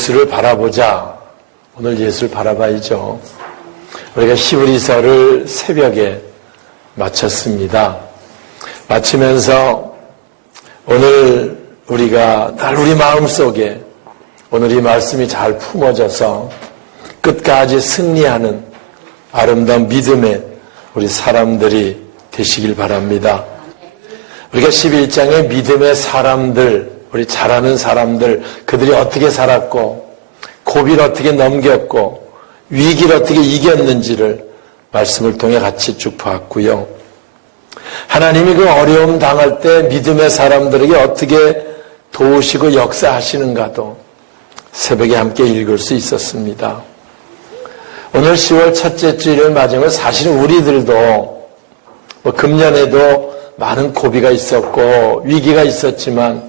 예수를 바라보자. 오늘 예수를 바라봐야죠. 우리가 히브리서를 새벽에 마쳤습니다. 마치면서 오늘 우리가 늘 우리 마음속에 오늘 이 말씀이 잘 품어져서 끝까지 승리하는 아름다운 믿음의 우리 사람들이 되시길 바랍니다. 우리가 11장의 믿음의 사람들, 우리 잘하는 사람들, 그들이 어떻게 살았고 고비를 어떻게 넘겼고 위기를 어떻게 이겼는지를 말씀을 통해 같이 쭉 봤고요. 하나님이 그 어려움 당할 때 믿음의 사람들에게 어떻게 도우시고 역사하시는가도 새벽에 함께 읽을 수 있었습니다. 오늘 10월 첫째 주일을 맞으면 사실은 우리들도 금년에도 많은 고비가 있었고 위기가 있었지만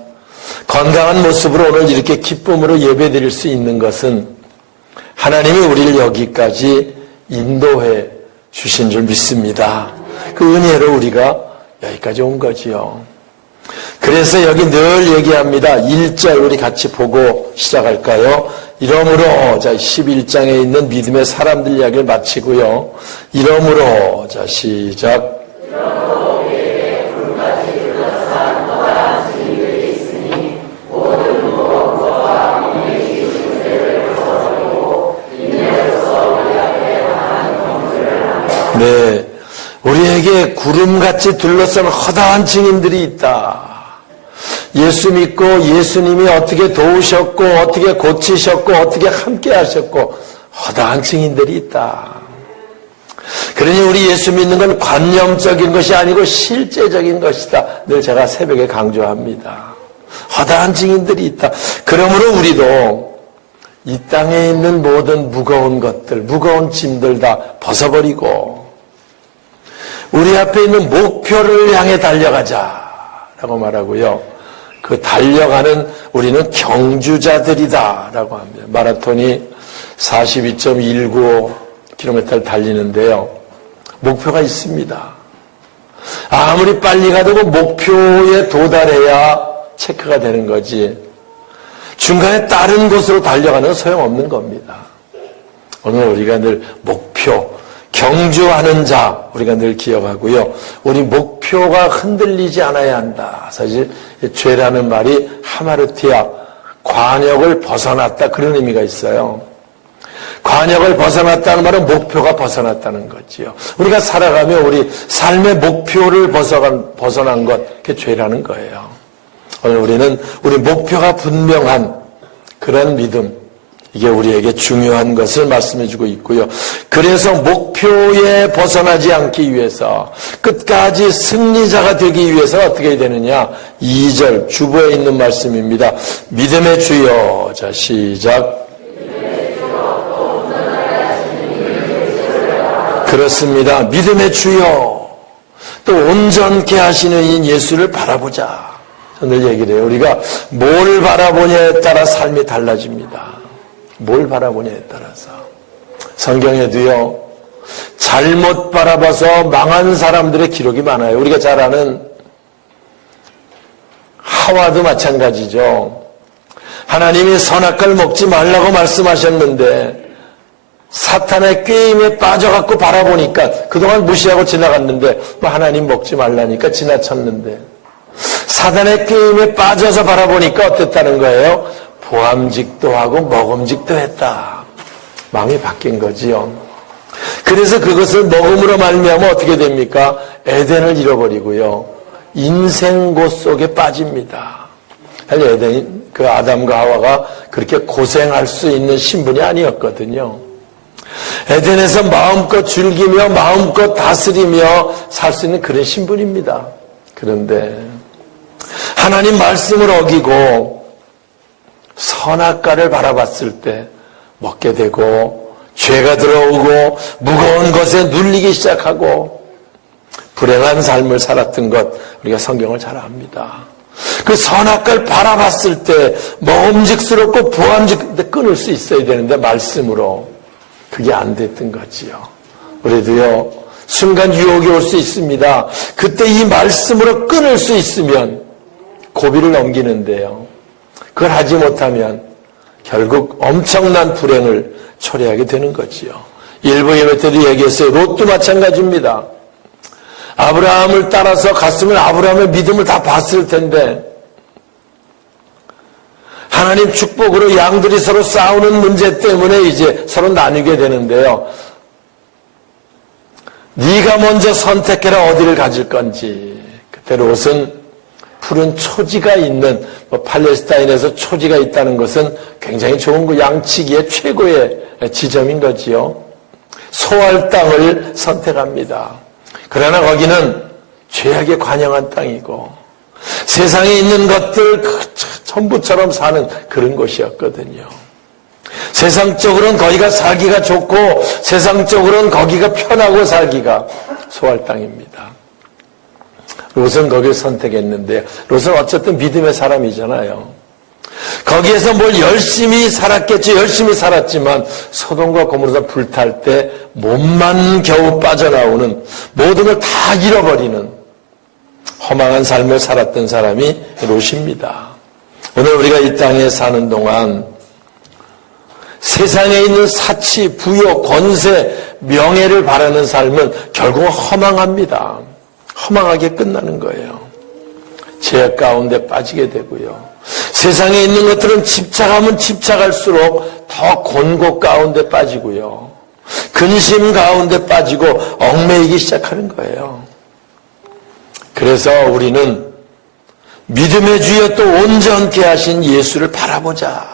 건강한 모습으로 오늘 이렇게 기쁨으로 예배드릴 수 있는 것은 하나님이 우리를 여기까지 인도해 주신 줄 믿습니다. 그 은혜로 우리가 여기까지 온 거지요. 그래서 여기 늘 얘기합니다. 1절 우리 같이 보고 시작할까요? 이러므로 자 11장에 있는 믿음의 사람들 이야기를 마치고요. 이러므로 자 시작. 네, 우리에게 구름같이 둘러싼 허다한 증인들이 있다. 예수 믿고 예수님이 어떻게 도우셨고 어떻게 고치셨고 어떻게 함께 하셨고 허다한 증인들이 있다. 그러니 우리 예수 믿는 건 관념적인 것이 아니고 실제적인 것이다. 늘 제가 새벽에 강조합니다. 허다한 증인들이 있다. 그러므로 우리도 이 땅에 있는 모든 무거운 것들, 무거운 짐들 다 벗어버리고 우리 앞에 있는 목표를 향해 달려가자라고 말하고요. 그 달려가는 우리는 경주자들이다라고 합니다. 마라톤이 42.195km를 달리는데요. 목표가 있습니다. 아무리 빨리 가도 그 목표에 도달해야 체크가 되는 거지. 중간에 다른 곳으로 달려가는 소용없는 겁니다. 오늘 우리가 늘 목표, 경주하는 자 우리가 늘 기억하고요. 우리 목표가 흔들리지 않아야 한다. 사실 죄라는 말이 하마르티아, 관역을 벗어났다 그런 의미가 있어요. 관역을 벗어났다는 말은 목표가 벗어났다는 거지요. 우리가 살아가며 우리 삶의 목표를 벗어난 것, 그게 죄라는 거예요. 오늘 우리는 우리 목표가 분명한 그런 믿음, 이게 우리에게 중요한 것을 말씀해주고 있고요. 그래서 목표에 벗어나지 않기 위해서 끝까지 승리자가 되기 위해서 어떻게 해야 되느냐? 2절 주보에 있는 말씀입니다. 믿음의 주여. 자 시작. 그렇습니다. 믿음의 주여. 또 온전케 하시는 이 예수를 바라보자. 늘 얘기를 해요. 우리가 뭘 바라보냐에 따라 삶이 달라집니다. 뭘 바라보냐에 따라서. 성경에도요, 잘못 바라봐서 망한 사람들의 기록이 많아요. 우리가 잘 아는 하와도 마찬가지죠. 하나님이 선악과를 먹지 말라고 말씀하셨는데 사탄의 꾀임에 빠져갖고 바라보니까 그동안 무시하고 지나갔는데 하나님 먹지 말라니까 지나쳤는데 사탄의 꾀임에 빠져서 바라보니까 어땠다는 거예요? 보암직도 하고 먹음직도 했다. 마음이 바뀐 거지요. 그래서 그것을 먹음으로 말미암아 어떻게 됩니까? 에덴을 잃어버리고요. 인생고 속에 빠집니다. 사실 에덴이 그 아담과 하와가 그렇게 고생할 수 있는 신분이 아니었거든요. 에덴에서 마음껏 즐기며 마음껏 다스리며 살 수 있는 그런 신분입니다. 그런데 하나님 말씀을 어기고 선악과를 바라봤을 때 먹게 되고 죄가 들어오고 무거운 것에 눌리기 시작하고 불행한 삶을 살았던 것 우리가 성경을 잘 압니다. 그 선악과를 바라봤을 때 먹음직스럽고 보암직스럽게 끊을 수 있어야 되는데 말씀으로 그게 안 됐던 거지요. 우리도요 순간 유혹이 올 수 있습니다. 그때 이 말씀으로 끊을 수 있으면 고비를 넘기는데요. 그걸 하지 못하면 결국 엄청난 불행을 초래하게 되는 거지요. 일부 예배 때도 얘기했어요. 롯도 마찬가지입니다. 아브라함을 따라서 갔으면 아브라함의 믿음을 다 봤을 텐데 하나님 축복으로 양들이 서로 싸우는 문제 때문에 이제 서로 나뉘게 되는데요. 네가 먼저 선택해라 어디를 가질 건지. 그때 롯은 푸른 초지가 있는 팔레스타인에서 초지가 있다는 것은 굉장히 좋은 거 양치기의 최고의 지점인 거지요. 소할 땅을 선택합니다. 그러나 거기는 죄악에 관영한 땅이고 세상에 있는 것들 전부처럼 사는 그런 곳이었거든요. 세상적으로는 거기가 살기가 좋고 세상적으로는 거기가 편하고 살기가 소할 땅입니다. 롯은 거기를 선택했는데 롯은 어쨌든 믿음의 사람이잖아요. 거기에서 뭘 열심히 살았겠죠. 열심히 살았지만 소돔과 고모라 불탈 때 몸만 겨우 빠져나오는 모든 걸 다 잃어버리는 허망한 삶을 살았던 사람이 롯입니다. 오늘 우리가 이 땅에 사는 동안 세상에 있는 사치, 부여, 권세, 명예를 바라는 삶은 결국은 허망합니다. 허망하게 끝나는 거예요. 죄악 가운데 빠지게 되고요. 세상에 있는 것들은 집착하면 집착할수록 더 곤고 가운데 빠지고요. 근심 가운데 빠지고 얽매이기 시작하는 거예요. 그래서 우리는 믿음의 주여 또 온전케 하신 예수를 바라보자.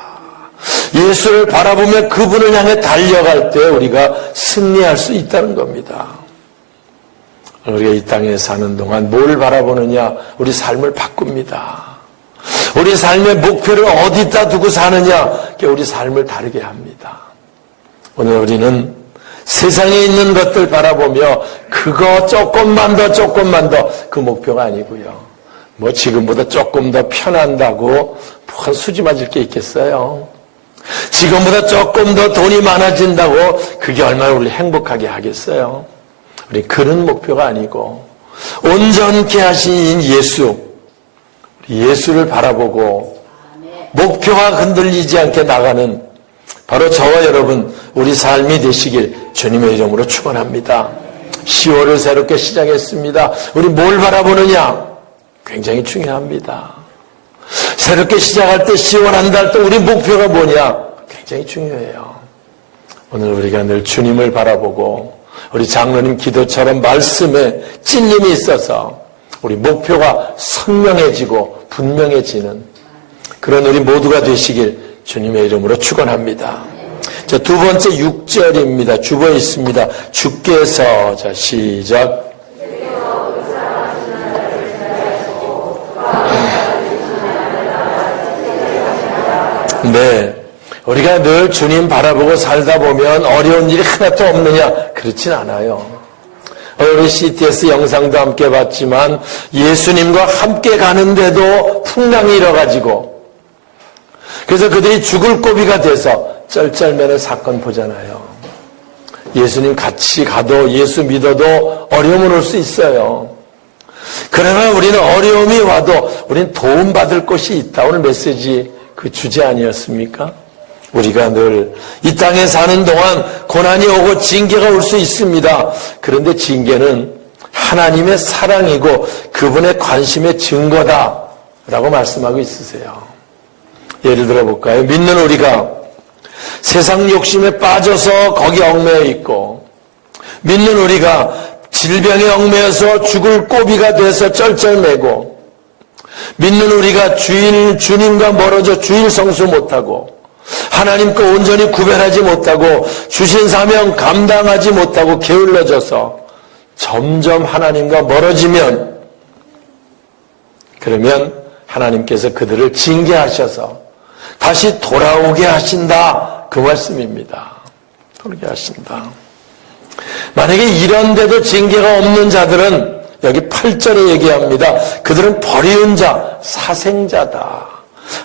예수를 바라보며 그분을 향해 달려갈 때 우리가 승리할 수 있다는 겁니다. 우리가 이 땅에 사는 동안 뭘 바라보느냐? 우리 삶을 바꿉니다. 우리 삶의 목표를 어디다 두고 사느냐? 우리 삶을 다르게 합니다. 오늘 우리는 세상에 있는 것들 바라보며 그거 조금만 더 그 목표가 아니고요. 뭐 지금보다 조금 더 편한다고 뭐 수지 맞을 게 있겠어요? 지금보다 조금 더 돈이 많아진다고 그게 얼마나 우리를 행복하게 하겠어요? 우리 그런 목표가 아니고 온전케 하신 예수, 예수를 바라보고 목표가 흔들리지 않게 나가는 바로 저와 여러분 우리 삶이 되시길 주님의 이름으로 축원합니다. 10월을 새롭게 시작했습니다. 우리 뭘 바라보느냐? 굉장히 중요합니다. 새롭게 시작할 때 10월 한 달 또 우리 목표가 뭐냐? 굉장히 중요해요. 오늘 우리가 늘 주님을 바라보고 우리 장로님 기도처럼 말씀에 찔림이 있어서 우리 목표가 선명해지고 분명해지는 그런 우리 모두가 되시길 주님의 이름으로 축원합니다. 자, 두 번째 6절입니다. 주보에 있습니다. 주께서, 자, 시작. 네. 우리가 늘 주님 바라보고 살다 보면 어려운 일이 하나도 없느냐? 그렇진 않아요. 우리 CTS 영상도 함께 봤지만 예수님과 함께 가는데도 풍랑이 일어가지고 그래서 그들이 죽을 고비가 돼서 쩔쩔매는 사건 보잖아요. 예수님 같이 가도 예수 믿어도 어려움은 올 수 있어요. 그러나 우리는 어려움이 와도 우리는 도움받을 곳이 있다. 오늘 메시지 그 주제 아니었습니까? 우리가 늘 이 땅에 사는 동안 고난이 오고 징계가 올 수 있습니다. 그런데 징계는 하나님의 사랑이고 그분의 관심의 증거다라고 말씀하고 있으세요. 예를 들어 볼까요? 믿는 우리가 세상 욕심에 빠져서 거기 얽매여 있고 믿는 우리가 질병에 얽매여서 죽을 고비가 돼서 쩔쩔매고 믿는 우리가 주님과 멀어져 주일 성수 못하고 하나님과 온전히 구별하지 못하고 주신 사명 감당하지 못하고 게을러져서 점점 하나님과 멀어지면 그러면 하나님께서 그들을 징계하셔서 다시 돌아오게 하신다. 그 말씀입니다. 돌아오게 하신다. 만약에 이런데도 징계가 없는 자들은 여기 8절에 얘기합니다. 그들은 버리운 자, 사생자다.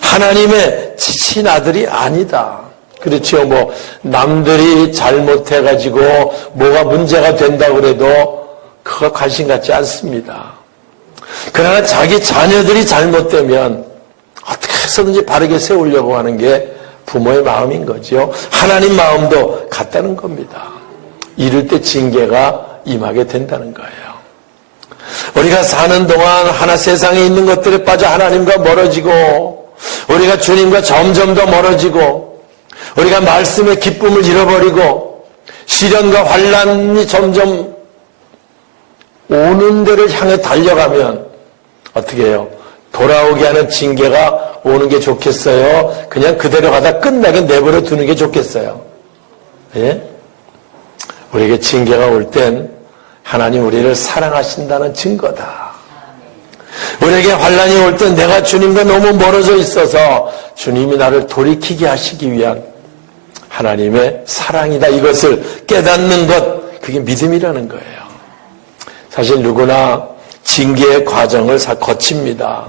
하나님의 지친 아들이 아니다. 그렇죠. 뭐 남들이 잘못해가지고 뭐가 문제가 된다고 그래도 그거 관심 갖지 않습니다. 그러나 자기 자녀들이 잘못되면 어떻게 해서든지 바르게 세우려고 하는 게 부모의 마음인 거죠. 하나님 마음도 같다는 겁니다. 이럴 때 징계가 임하게 된다는 거예요. 우리가 사는 동안 하나 세상에 있는 것들에 빠져 하나님과 멀어지고, 우리가 주님과 점점 더 멀어지고, 우리가 말씀의 기쁨을 잃어버리고, 시련과 환난이 점점 오는 데를 향해 달려가면 어떻게 해요? 돌아오게 하는 징계가 오는 게 좋겠어요? 그냥 그대로 가다 끝나게 내버려 두는 게 좋겠어요? 예? 우리에게 징계가 올 땐 하나님 우리를 사랑하신다는 증거다. 우리에게 환난이 올 땐 내가 주님과 너무 멀어져 있어서 주님이 나를 돌이키게 하시기 위한 하나님의 사랑이다. 이것을 깨닫는 것, 그게 믿음이라는 거예요. 사실 누구나 징계의 과정을 거칩니다.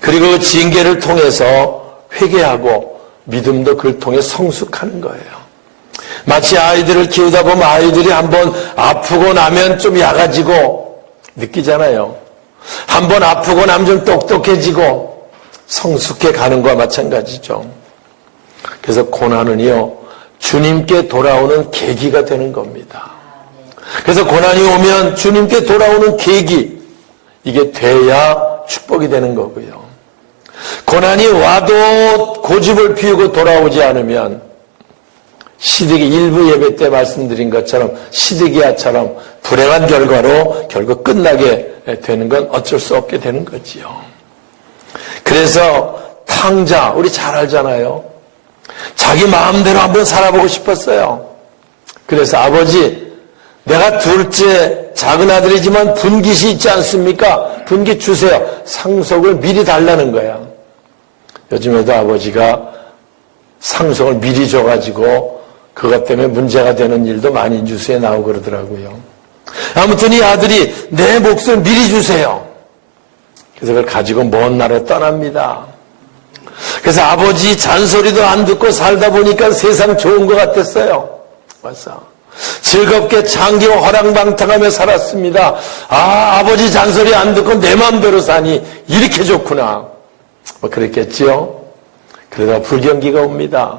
그리고 그 징계를 통해서 회개하고 믿음도 그를 통해 성숙하는 거예요. 마치 아이들을 키우다 보면 아이들이 한번 아프고 나면 좀 약아지고 느끼잖아요. 한번 아프고 나면 좀 똑똑해지고 성숙해 가는 것과 마찬가지죠. 그래서 고난은요, 주님께 돌아오는 계기가 되는 겁니다. 그래서 고난이 오면 주님께 돌아오는 계기, 이게 돼야 축복이 되는 거고요. 고난이 와도 고집을 피우고 돌아오지 않으면 시드기 일부 예배 때 말씀드린 것처럼 시드기야처럼 불행한 결과로 결국 끝나게 되는 건 어쩔 수 없게 되는 거지요. 그래서 탕자, 우리 잘 알잖아요. 자기 마음대로 한번 살아보고 싶었어요. 그래서 아버지, 내가 둘째 작은 아들이지만 분깃이 있지 않습니까? 분깃 주세요. 상속을 미리 달라는 거야. 요즘에도 아버지가 상속을 미리 줘가지고 그것 때문에 문제가 되는 일도 많이 뉴스에 나오고 그러더라고요. 아무튼 이 아들이 내 몫을 미리 주세요. 그래서 그걸 가지고 먼 나라로 떠납니다. 그래서 아버지 잔소리도 안 듣고 살다 보니까 세상 좋은 것 같았어요. 맞아. 즐겁게 장기와 허랑방탕하며 살았습니다. 아, 아버지 잔소리 안 듣고 내 마음대로 사니 이렇게 좋구나. 뭐 그랬겠지요. 그러다 불경기가 옵니다.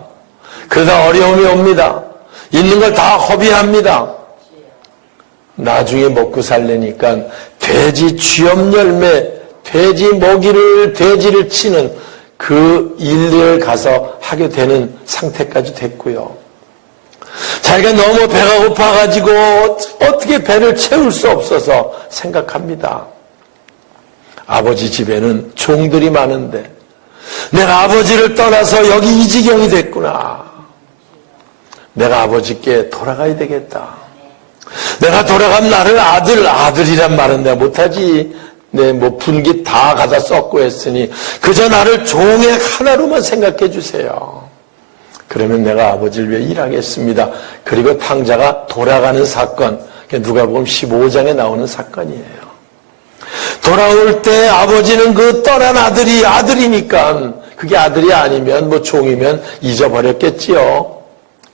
그러다 어려움이 옵니다. 있는 걸 다 허비합니다. 나중에 먹고 살려니까 돼지 쥐염 열매, 돼지 먹이를, 돼지를 치는 그 일을 가서 하게 되는 상태까지 됐고요. 자기가 너무 배가 고파가지고 어떻게 배를 채울 수 없어서 생각합니다. 아버지 집에는 종들이 많은데 내가 아버지를 떠나서 여기 이 지경이 됐구나. 내가 아버지께 돌아가야 되겠다. 내가 돌아가면 나를 아들이란 말은 내가 못하지. 내 뭐 분깃 다 가다 썼고 했으니 그저 나를 종의 하나로만 생각해 주세요. 그러면 내가 아버지를 위해 일하겠습니다. 그리고 탕자가 돌아가는 사건, 누가복음 15장에 나오는 사건이에요. 돌아올 때 아버지는 그 떠난 아들이 아들이니까, 그게 아들이 아니면 뭐 종이면 잊어버렸겠지요.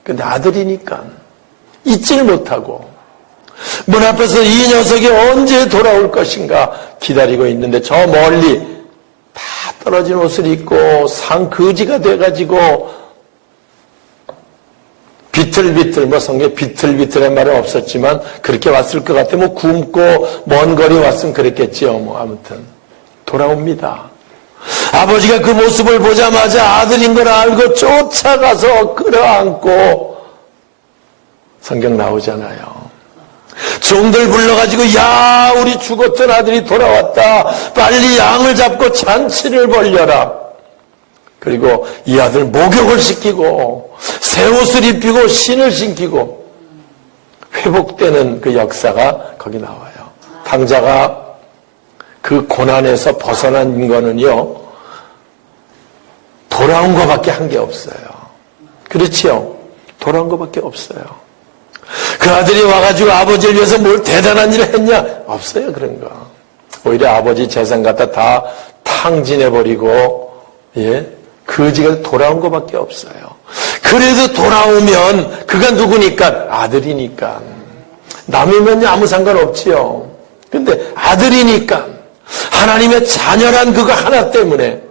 근데 아들이니까 잊질 못하고 문 앞에서 이 녀석이 언제 돌아올 것인가 기다리고 있는데 저 멀리 다 떨어진 옷을 입고 상거지가 돼가지고 비틀비틀, 뭐 성경에 비틀비틀한 말은 없었지만 그렇게 왔을 것 같아. 뭐 굶고 먼 거리 왔으면 그랬겠지요. 뭐 아무튼 돌아옵니다. 아버지가 그 모습을 보자마자 아들인 걸 알고 쫓아가서 끌어안고, 성경 나오잖아요. 종들 불러가지고 야, 우리 죽었던 아들이 돌아왔다. 빨리 양을 잡고 잔치를 벌려라. 그리고 이 아들 목욕을 시키고 새 옷을 입히고 신을 신기고 회복되는 그 역사가 거기 나와요. 탕자가 그 고난에서 벗어난 거는요, 돌아온 것밖에 한 게 없어요. 그렇지요? 돌아온 것밖에 없어요. 그 아들이 와가지고 아버지를 위해서 뭘 대단한 일을 했냐? 없어요, 그런 거. 오히려 아버지 재산 갖다 다 탕진해버리고, 예, 거지가 돌아온 것밖에 없어요. 그래도 돌아오면 그가 누구니까? 아들이니까. 남이면 아무 상관없지요. 근데 아들이니까 하나님의 자녀란 그거 하나 때문에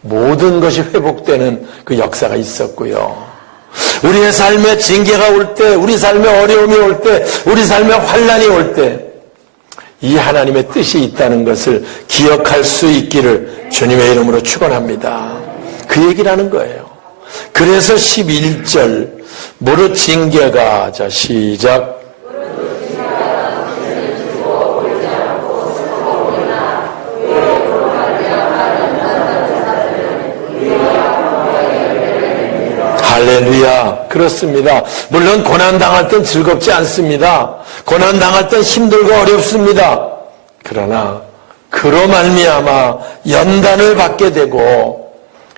모든 것이 회복되는 그 역사가 있었고요. 우리의 삶에 징계가 올 때, 우리 삶에 어려움이 올 때, 우리 삶에 환난이 올 때 이 하나님의 뜻이 있다는 것을 기억할 수 있기를 주님의 이름으로 축원합니다. 그 얘기라는 거예요. 그래서 11절 무릇 징계가, 자 시작, 할렐루야. 그렇습니다. 물론 고난당할 땐 즐겁지 않습니다. 고난당할 땐 힘들고 어렵습니다. 그러나 그로 말미암아 연단을 받게 되고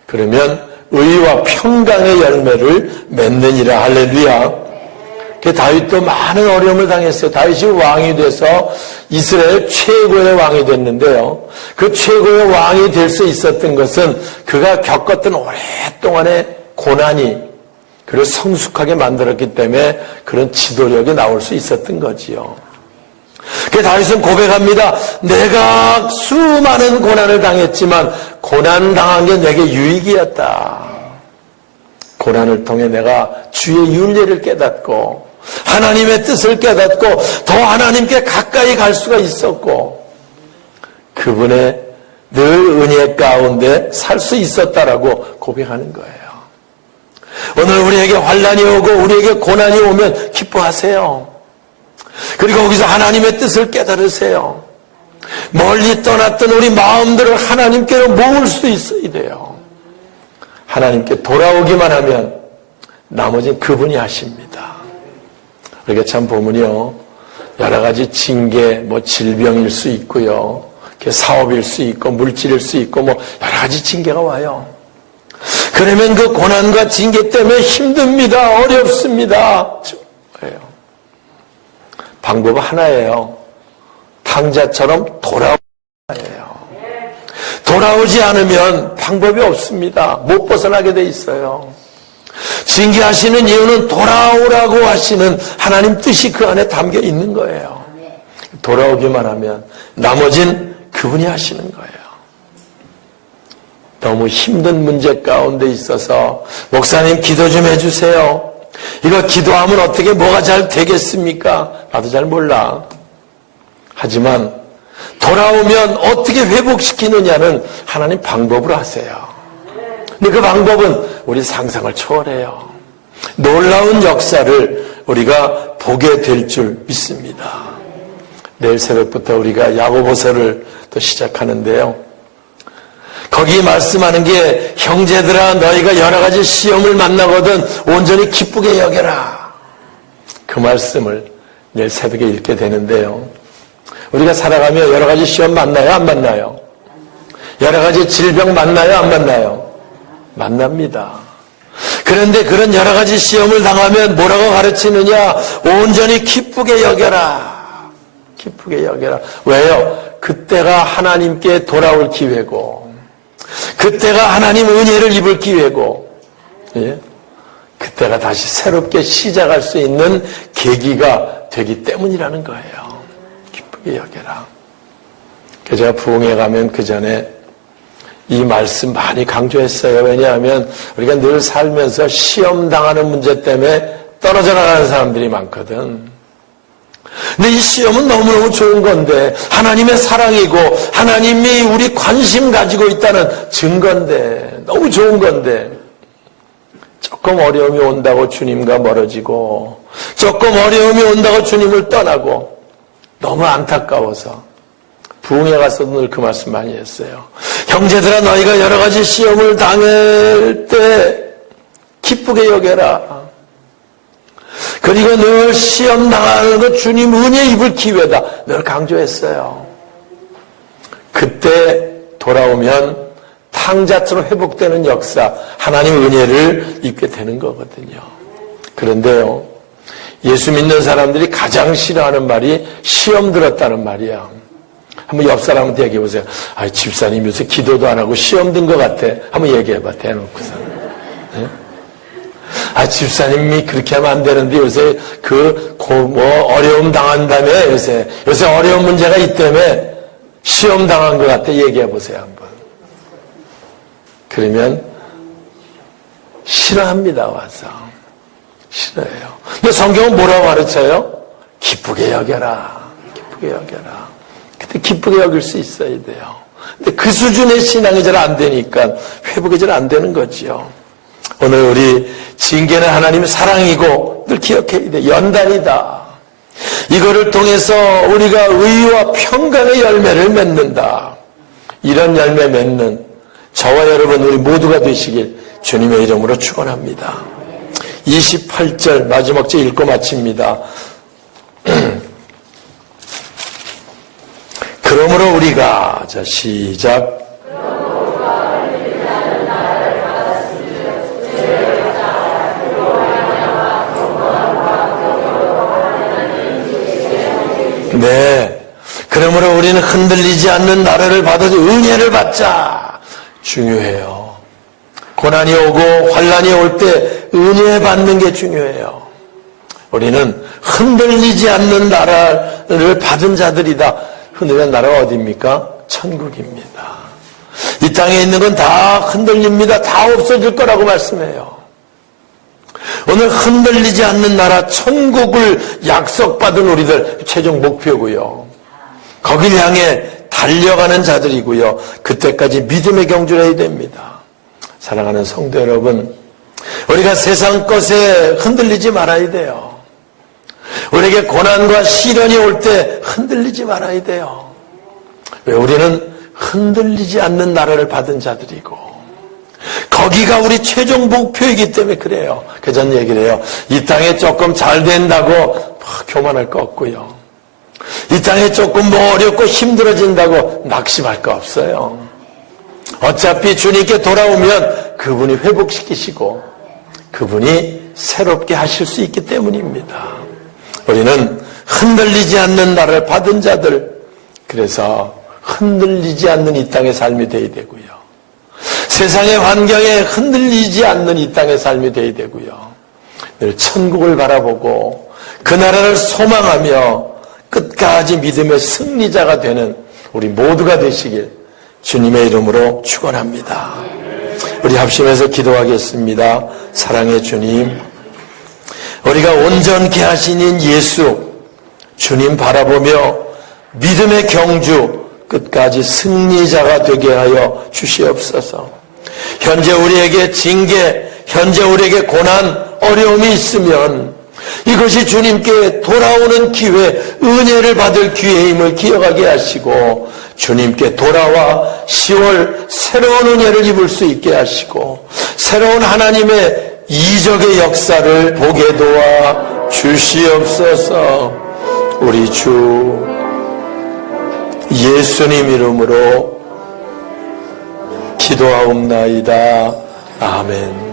그러면 의와 평강의 열매를 맺느니라. 할렐루야. 다윗도 많은 어려움을 당했어요. 다윗이 왕이 돼서 이스라엘 최고의 왕이 됐는데요. 그 최고의 왕이 될 수 있었던 것은 그가 겪었던 오랫동안의 고난이 그를 성숙하게 만들었기 때문에 그런 지도력이 나올 수 있었던 거지요. 그래서 다윗은 고백합니다. 내가 수많은 고난을 당했지만 고난당한 게 내게 유익이었다. 고난을 통해 내가 주의 윤례를 깨닫고 하나님의 뜻을 깨닫고 더 하나님께 가까이 갈 수가 있었고 그분의 늘 은혜 가운데 살 수 있었다라고 고백하는 거예요. 오늘 우리에게 환난이 오고 우리에게 고난이 오면 기뻐하세요. 그리고 거기서 하나님의 뜻을 깨달으세요. 멀리 떠났던 우리 마음들을 하나님께로 모을 수 있어야 돼요. 하나님께 돌아오기만 하면 나머지는 그분이 하십니다. 그러니까 참 보면요, 여러 가지 징계, 질병일 수 있고요, 사업일 수 있고 물질일 수 있고 여러 가지 징계가 와요. 그러면 그 고난과 징계 때문에 힘듭니다. 어렵습니다. 그래요. 방법은 하나예요. 탕자처럼 돌아오는 거예요. 돌아오지 않으면 방법이 없습니다. 못 벗어나게 돼 있어요. 징계하시는 이유는 돌아오라고 하시는 하나님 뜻이 그 안에 담겨 있는 거예요. 돌아오기만 하면 나머진 그분이 하시는 거예요. 너무 힘든 문제 가운데 있어서 목사님 기도 좀 해주세요. 이거 기도하면 어떻게 뭐가 잘 되겠습니까? 나도 잘 몰라. 하지만 돌아오면 어떻게 회복시키느냐는 하나님 방법으로 하세요. 근데 그 방법은 우리 상상을 초월해요. 놀라운 역사를 우리가 보게 될 줄 믿습니다. 내일 새벽부터 우리가 야고보서를 또 시작하는데요. 거기 말씀하는 게 형제들아 너희가 여러 가지 시험을 만나거든 온전히 기쁘게 여겨라. 그 말씀을 내일 새벽에 읽게 되는데요. 우리가 살아가며 여러 가지 시험 만나요? 안 만나요? 여러 가지 질병 만나요? 안 만나요? 만납니다. 그런데 그런 여러 가지 시험을 당하면 뭐라고 가르치느냐? 온전히 기쁘게 여겨라. 기쁘게 여겨라. 왜요? 그때가 하나님께 돌아올 기회고 그때가 하나님 은혜를 입을 기회고 그때가 다시 새롭게 시작할 수 있는 계기가 되기 때문이라는 거예요. 기쁘게 여겨라. 그래서 제가 부흥회 가면 그 전에 이 말씀 많이 강조했어요. 왜냐하면 우리가 늘 살면서 시험 당하는 문제 때문에 떨어져 나가는 사람들이 많거든. 근데 이 시험은 너무너무 좋은 건데 하나님의 사랑이고 하나님이 우리 관심 가지고 있다는 증거인데 너무 좋은 건데 조금 어려움이 온다고 주님과 멀어지고 조금 어려움이 온다고 주님을 떠나고 너무 안타까워서 부흥회 가서도 늘 그 말씀 많이 했어요. 형제들아 너희가 여러 가지 시험을 당할 때 기쁘게 여겨라. 그리고 늘 시험 당하는 것 주님 은혜 입을 기회다. 늘 강조했어요. 그때 돌아오면 탕자처럼 회복되는 역사, 하나님 은혜를 입게 되는 거거든요. 그런데요, 예수 믿는 사람들이 가장 싫어하는 말이 시험 들었다는 말이야. 한번 옆 사람한테 얘기해 보세요. 아, 집사님 요새 기도도 안 하고 시험 든 것 같아. 한번 얘기해 봐, 대놓고서. 네? 아, 집사님이 그렇게 하면 안 되는데 요새 어려움 당한다며 요새 어려운 문제가 있다며 시험 당한 것 같아. 얘기해 보세요, 한번. 그러면 싫어합니다. 와서 싫어해요. 근데 성경은 뭐라고 가르쳐요? 기쁘게 여겨라. 기쁘게 여겨라. 근데 기쁘게 여길 수 있어야 돼요. 근데 그 수준의 신앙이 잘 안 되니까 회복이 잘 안 되는 거지요. 오늘 우리 징계는 하나님의 사랑이고 늘 기억해야 돼. 연단이다. 이거를 통해서 우리가 의와 평강의 열매를 맺는다. 이런 열매 맺는 저와 여러분 우리 모두가 되시길 주님의 이름으로 축원합니다. 28절 마지막 절 읽고 마칩니다. 그러므로 우리가 자 시작 네. 그러므로 우리는 흔들리지 않는 나라를 받아서 은혜를 받자. 중요해요. 고난이 오고 환난이 올 때 은혜 받는 게 중요해요. 우리는 흔들리지 않는 나라를 받은 자들이다. 흔들리는 나라가 어디입니까? 천국입니다. 이 땅에 있는 건 다 흔들립니다. 다 없어질 거라고 말씀해요. 오늘 흔들리지 않는 나라 천국을 약속받은 우리들 최종 목표고요. 거길 향해 달려가는 자들이고요. 그때까지 믿음의 경주를 해야 됩니다. 사랑하는 성도 여러분, 우리가 세상 것에 흔들리지 말아야 돼요. 우리에게 고난과 시련이 올 때 흔들리지 말아야 돼요. 왜? 우리는 흔들리지 않는 나라를 받은 자들이고 거기가 우리 최종 목표이기 때문에 그래요. 그래서 저는 얘기를 해요. 이 땅에 조금 잘 된다고 교만할 거 없고요. 이 땅에 조금 뭐 어렵고 힘들어진다고 낙심할 거 없어요. 어차피 주님께 돌아오면 그분이 회복시키시고 그분이 새롭게 하실 수 있기 때문입니다. 우리는 흔들리지 않는 나라를 받은 자들, 그래서 흔들리지 않는 이 땅의 삶이 되어야 되고요. 세상의 환경에 흔들리지 않는 이 땅의 삶이 되어야 되고요. 늘 천국을 바라보고 그 나라를 소망하며 끝까지 믿음의 승리자가 되는 우리 모두가 되시길 주님의 이름으로 축원합니다. 우리 합심해서 기도하겠습니다. 사랑의 주님, 우리가 온전케 하시는 예수 주님 바라보며 믿음의 경주 끝까지 승리자가 되게 하여 주시옵소서. 현재 우리에게 징계, 현재 우리에게 고난, 어려움이 있으면 이것이 주님께 돌아오는 기회, 은혜를 받을 기회임을 기억하게 하시고 주님께 돌아와 10월 새로운 은혜를 입을 수 있게 하시고 새로운 하나님의 이적의 역사를 보게 도와 주시옵소서. 우리 주 예수님 이름으로 기도하옵나이다. 아멘.